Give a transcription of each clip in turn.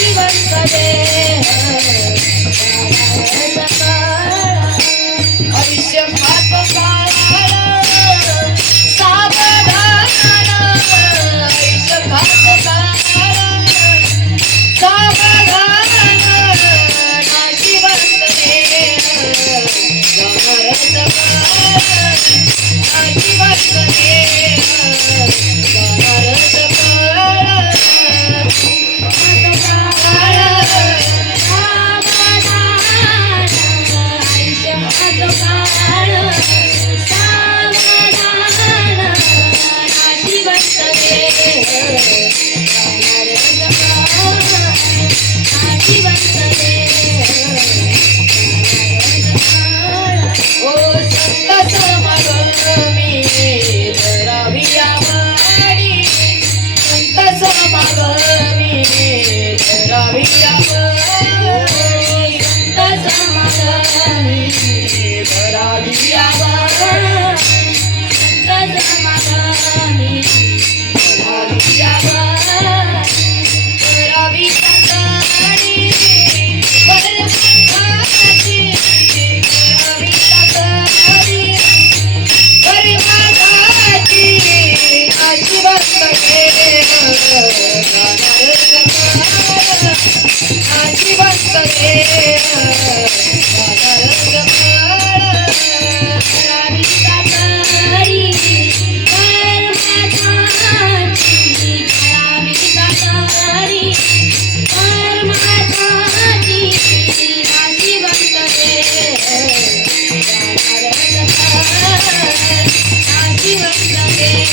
जीवन करे Yeah.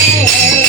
Música